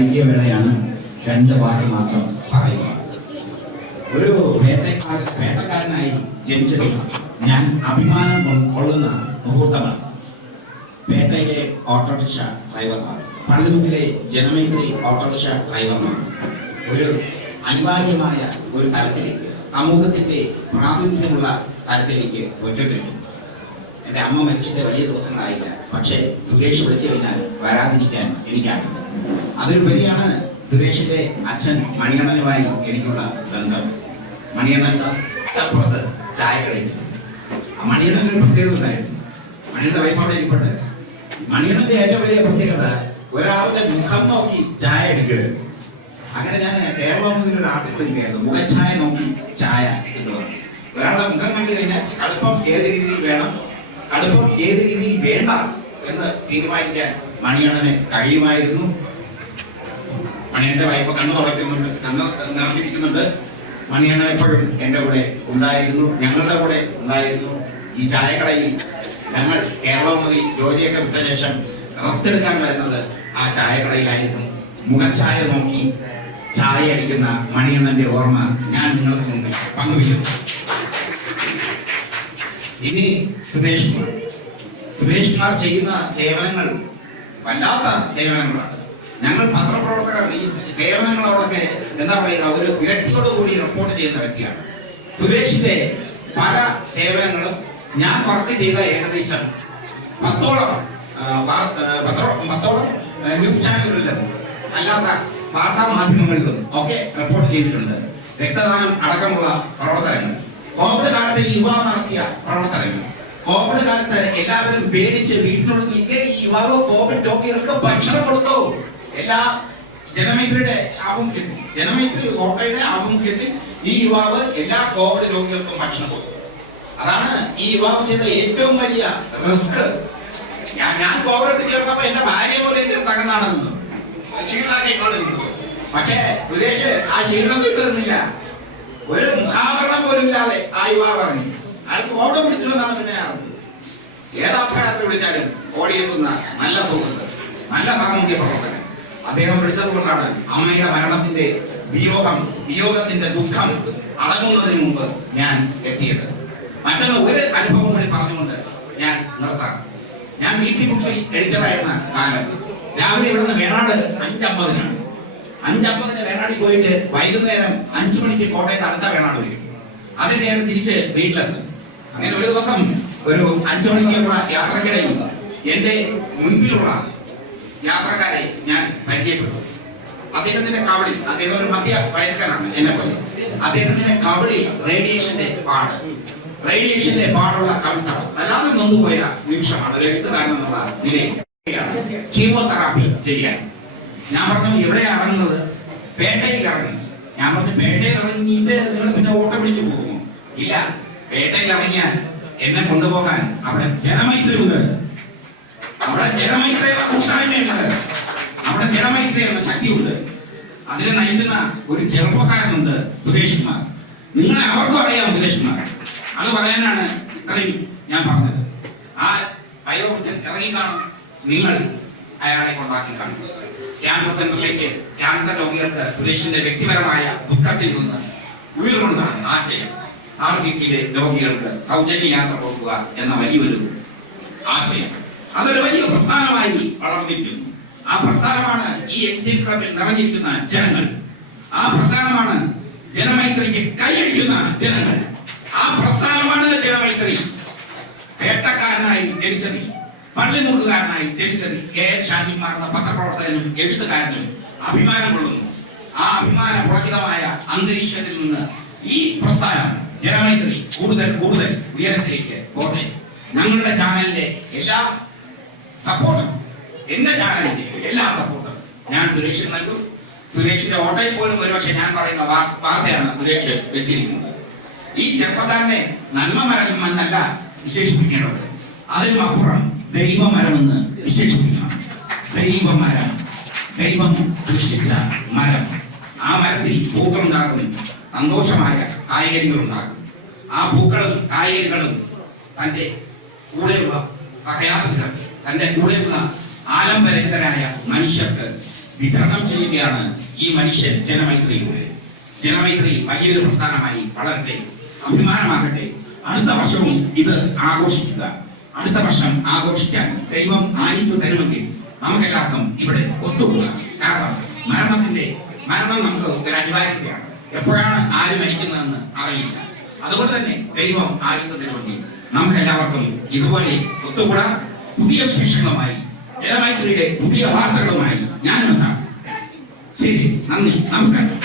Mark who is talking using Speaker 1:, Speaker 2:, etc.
Speaker 1: വൈകിയ വേളയാണ് രണ്ട് വാക്ക് മാത്രം പറയുക. ഒരു വേട്ടക്കാരൻ വേട്ടക്കാരനായി ജനിച്ചത് ഞാൻ അഭിമാനം കൊള്ളുന്ന മുഹൂർത്തമാണ്. പേട്ടയിലെ ഓട്ടോറിക്ഷ ഡ്രൈവർമാർ പള്ളിമുക്കിലെ ജനമൈത്രി ഓട്ടോറിക്ഷ ഡ്രൈവർമാർ ഒരു അനിവാര്യമായ ഒരു തലത്തിലേക്ക് സമൂഹത്തിന്റെ പ്രാതിനിധ്യമുള്ള തലത്തിലേക്ക് പോയിട്ടുണ്ട് എന്റെ അമ്മ മരിച്ചിട്ട് വലിയ ദിവസങ്ങളായില്ല. പക്ഷേ സുരേഷ് വിളിച്ചു കഴിഞ്ഞാൽ വരാതിരിക്കാൻ എനിക്കാകില്ല അതിലുപരിയാണ് സുരേഷിന്റെ അച്ഛൻ മണിയണ്ണനുമായി എനിക്കുള്ള ബന്ധം. മണിയണ്ണൻ ദാ അപ്പുറത്ത് ചായക്കടയിൽ ആ മണിയണ്ണന് ഒരു പ്രത്യേകത ഉണ്ടായിരുന്നു. മണിയുടെ വൈഫോടെ ഇരിപ്പുണ്ട്. മണിയണ്ണന്റെ ഏറ്റവും വലിയ പ്രത്യേകത ഒരാളുടെ മുഖം നോക്കി ചായ എടുക്കരുത് അങ്ങനെ ഞാൻ കേരളം ഒരു ആർട്ടിക്കിൾ ഇരിക്കുകയായിരുന്നു മുഖഛായ നോക്കി ചായ എന്ന് പറഞ്ഞു. ഒരാളുടെ മുഖം കണ്ടു കഴിഞ്ഞാൽ അടുപ്പം ഏത് രീതിയിൽ വേണം അടുപ്പം ഏത് രീതിയിൽ വേണ്ട എന്ന് തീരുമാനിക്കാൻ മണിയണ്ണന് കഴിയുമായിരുന്നു. മണിയന്റെ വായ്പ കണ്ണു തുടയ്ക്കുന്നുണ്ട് കണ്ണ് നിറഞ്ഞിരിക്കുന്നുണ്ട്. മണിയണ്ണ എപ്പോഴും എന്റെ കൂടെ ഉണ്ടായിരുന്നു. ഞങ്ങളുടെ കൂടെ ഉണ്ടായിരുന്നു. ഈ ചായക്കടയിൽ ഞങ്ങൾ കേരളമതി ജോലിയൊക്കെ വിട്ട ശേഷം റത്തെടുക്കാൻ വരുന്നത് ആ ചായക്കടയിലായിരുന്നു. മുഖഛായ നോക്കി ചായ അടിക്കുന്ന മണിയണ്ണന്റെ ഓർമ്മ ഞാൻ നിങ്ങൾക്ക് മുന്നിൽ പങ്കുവയ്ക്കുന്നു ഇനി സുരേഷ് കുമാർ. സുരേഷ് കുമാർ ചെയ്യുന്ന സേവനങ്ങൾ വല്ലാത്ത സേവനങ്ങളാണ് ഞങ്ങൾ പത്രപ്രവർത്തകർ ഈ സേവനങ്ങളോടൊക്കെ എന്താ പറയുക ഒരു വിരക്തിയോടുകൂടി റിപ്പോർട്ട് ചെയ്യുന്ന വ്യക്തിയാണ്. സുരേഷിന്റെ പല സേവനങ്ങളും ഞാൻ വർക്ക് ചെയ്ത ഏകദേശം പത്തോളം പത്തോളം ന്യൂസ് ചാനലുകളിലും അല്ലാത്ത വാർത്താ മാധ്യമങ്ങളിലും ഒക്കെ റിപ്പോർട്ട് ചെയ്തിട്ടുണ്ട്. രക്തദാനം അടക്കമുള്ള പ്രവർത്തനങ്ങൾ. കോവിഡ് കാലത്ത് യുവാവ് നടത്തിയ പ്രവർത്തനങ്ങൾ. കോവിഡ് കാലത്ത് എല്ലാവരും പേടിച്ച് വീട്ടിനുള്ളിൽ നിൽക്കെ കോവിഡ് രോഗികൾക്ക് ഭക്ഷണം കൊടുത്തു. എല്ലാ ജനമൈത്രിയുടെ ആഭിമുഖ്യത്തിൽ ജനമൈത്രി ഓട്ടയുടെ ആഭിമുഖ്യത്തിൽ ഈ യുവാവ് എല്ലാ കോവിഡ് രോഗികൾക്കും ഭക്ഷണം കൊടുത്തു. അതാണ് ഈ യുവാവ് ചെയ്ത ഏറ്റവും വലിയ റിസ്ക്. ഞാൻ ഞാൻ കോവിഡ് ചേർന്നപ്പോ എന്റെ ഭാര്യ പോലെ എന്റെ തകർന്നാണ് പക്ഷേ സുരേഷ് ആ ക്ഷീണം തീർന്നില്ല ഒരു മുഖാവരണം പോലും ഇല്ലാതെ ആ യുവാവ് പറഞ്ഞു അയാൾക്ക് കോവിഡ് വിളിച്ചു എന്നാണ് പിന്നെ അറിഞ്ഞത്. പ്രകാരത്തിൽ വിളിച്ചാലും ഓടിയെത്തുന്ന നല്ല സുഹൃത്ത് നല്ല സാമൂഹ്യ പ്രവർത്തകൻ. അദ്ദേഹം വിളിച്ചത് കൊണ്ടാണ് അമ്മയുടെ മരണത്തിന്റെ വിയോഗം വിയോഗത്തിന്റെ ദുഃഖം അടങ്ങുന്നതിന് മുമ്പ് ഞാൻ എത്തിയത്. മറ്റൊരു ഒരു അനുഭവം കൂടി പറഞ്ഞുകൊണ്ട് ഞാൻ നിർത്താം. ഞാൻ ബി സി ബുക്സിൽ എഡിറ്ററായിരുന്ന കാലം. രാവിലെ ഇവിടുന്ന് വേണാട് അഞ്ചമ്പതിനാണ്. അഞ്ചമ്പതിന് വേണാടി പോയിട്ട് വൈകുന്നേരം അഞ്ചു മണിക്ക് കോട്ടയത്ത് അടുത്ത വേണാട് വരും. അതിന് നേരം തിരിച്ച് വീട്ടിലെത്തും. അങ്ങനെ ഒരു ദിവസം ഒരു അഞ്ചു മണിക്കുള്ള യാത്രക്കിടയിൽ എന്റെ മുൻപിലുള്ള യാത്രക്കാരെ ഞാൻ പരിചയപ്പെട്ടു അദ്ദേഹത്തിന്റെ കവളിൽ അദ്ദേഹം ഒരു മധ്യ വയസ്കനാണ് എന്നെ പോലെ. അദ്ദേഹത്തിന്റെ കവളിൽ റേഡിയേഷന്റെ പാട്. റേഡിയേഷന്റെ പാടുള്ള കവിതകൾ. വല്ലാതെ നൊന്നുപോയ നിമിഷമാണ്. ഒരു എഴുത്തുകാരൻ എന്നുള്ള നിലയിൽ. കീമോതെറാപ്പി ചെയ്യാൻ. ഞാൻ പറഞ്ഞു ഇവിടെ ഇറങ്ങുന്നത്? പേട്ടയിൽ ഇറങ്ങി. ഞാൻ പറഞ്ഞു പേട്ടയിൽ ഇറങ്ങിയിട്ട് നിങ്ങൾ പിന്നെ ഓട്ടം പിടിച്ചു പോകുന്നു ഇല്ല പേട്ടയിൽ ഇറങ്ങിയാൽ എന്നെ കൊണ്ടുപോകാൻ അവിടെ ജനമൈത്രി ഉണ്ട്. അവിടെ ജനമൈത്രി എന്ന കൂട്ടായ്മയുണ്ട് അവിടെ ജനമൈത്രി എന്ന ശക്തിയുണ്ട്. അതിനെ നയിക്കുന്ന ഒരു ചെറുപ്പക്കാരനുണ്ട് സുരേഷ് കുമാർ നിങ്ങളെ അവർക്കും അറിയാം സുരേഷ് കുമാർ അത് പറയാനാണ് ഇത്രയും ഞാൻ പറഞ്ഞത്. ആ വയോവൃദ്ധൻ ഇറങ്ങിക്കാണും നിങ്ങൾ അയാളെ കൊണ്ടാക്കി കാണും. ക്യാൻസർ സെന്ററിലേക്ക് ക്യാൻസർ രോഗികൾക്ക് സുരേഷിന്റെ വ്യക്തിപരമായ ദുഃഖത്തിൽ നിന്ന് ഉയർന്ന ആശയം. ആർ രോഗികൾക്ക് സൗജന്യ യാത്ര കൊടുക്കുക എന്ന വലിയൊരു ആശയം. അതൊരു വലിയ പ്രസ്ഥാനമായി വളർന്നിരിക്കുന്നു. ആ പ്രസ്ഥാനമാണ് ഈ എക്സൈസ് ക്ലബിൽ നിറഞ്ഞിരിക്കുന്ന ജനങ്ങൾ. ആ പ്രസ്ഥാനമാണ് ജനമൈത്രിക്ക് കൈയടിക്കുന്ന ജനങ്ങൾ. ആ പ്രസ്ഥാനമാണ് ജനമൈത്രി. വേട്ടക്കാരനായി ജനിച്ചത്. പള്ളിമുക്കുകാരനായി ജനിച്ചത് കെ ഷാജിമാർ എന്ന പത്രപ്രവർത്തകനും എഴുത്തുകാരനും അഭിമാനം കൊള്ളുന്നു. ആ അഭിമാന പ്രചിതമായ അന്തരീക്ഷത്തിൽ നിന്ന് ഈ പ്രസ്ഥാനം ജനമൈത്രി കൂടുതൽ കൂടുതൽ ഉയരത്തിലേക്ക് പോട്ടെ ഞങ്ങളുടെ ചാനലിന്റെ എല്ലാ സപ്പോർട്ടും എന്റെ ചാനലിന്റെ എല്ലാ സപ്പോർട്ടും ഞാൻ സുരേഷിന് നൽകും സുരേഷിന്റെ ഓട്ടയിൽ പോലും ഒരുപക്ഷെ ഞാൻ പറയുന്ന വാർത്തയാണ് സുരേഷ് വെച്ചിരിക്കുന്നത്. ഈ ചെറുപ്പക്കാരനെ നന്മമരം എന്നല്ല വിശേഷിപ്പിക്കേണ്ടത്. അതിനും അപ്പുറം ദൈവമരമെന്ന് വിശേഷിപ്പിക്കണം. ദൈവമരം. ദൈവം സൃഷ്ടിച്ച മരം. ആ മരത്തിൽ പൂക്കളുണ്ടാകും. സന്തോഷമായ ഉണ്ടാകും ആ പൂക്കളും കായ്കനികളും തന്റെ കൂടെയുള്ള സഹയാത്രികർ തന്റെ കൂടെയുള്ള ആലംബരഹിതരായ മനുഷ്യർക്ക് വിതരണം ചെയ്യുകയാണ് ഈ മനുഷ്യൻ ജനമൈത്രിയിലൂടെ ജനമൈത്രി വലിയൊരു പ്രസ്ഥാനമായി വളരട്ടെ അഭിമാനമാകട്ടെ. അടുത്ത വർഷവും ഇത് ആഘോഷിക്കുക. അടുത്ത വർഷം ആഘോഷിക്കാൻ ദൈവം ആയിച്ചു തരുമെങ്കിൽ നമുക്കെല്ലാവർക്കും ഇവിടെ ഒത്തുകൂടാം. കാരണം മരണത്തിന്റെ മരണം നമുക്ക് ഒരു അനിവാര്യതയാണ്. എപ്പോഴാണ് ആര് മരിക്കുന്നതെന്ന് അറിയില്ല. അതുകൊണ്ട് തന്നെ ദൈവം ആയിച്ചു തരുമെങ്കിൽ നമുക്കെല്ലാവർക്കും ഇതുപോലെ ഒത്തുകൂടാം. പുതിയ വിശേഷങ്ങളുമായി ജനമൈത്രിയുടെ പുതിയ വാർത്തകളുമായി 谢谢，哪里？哪里？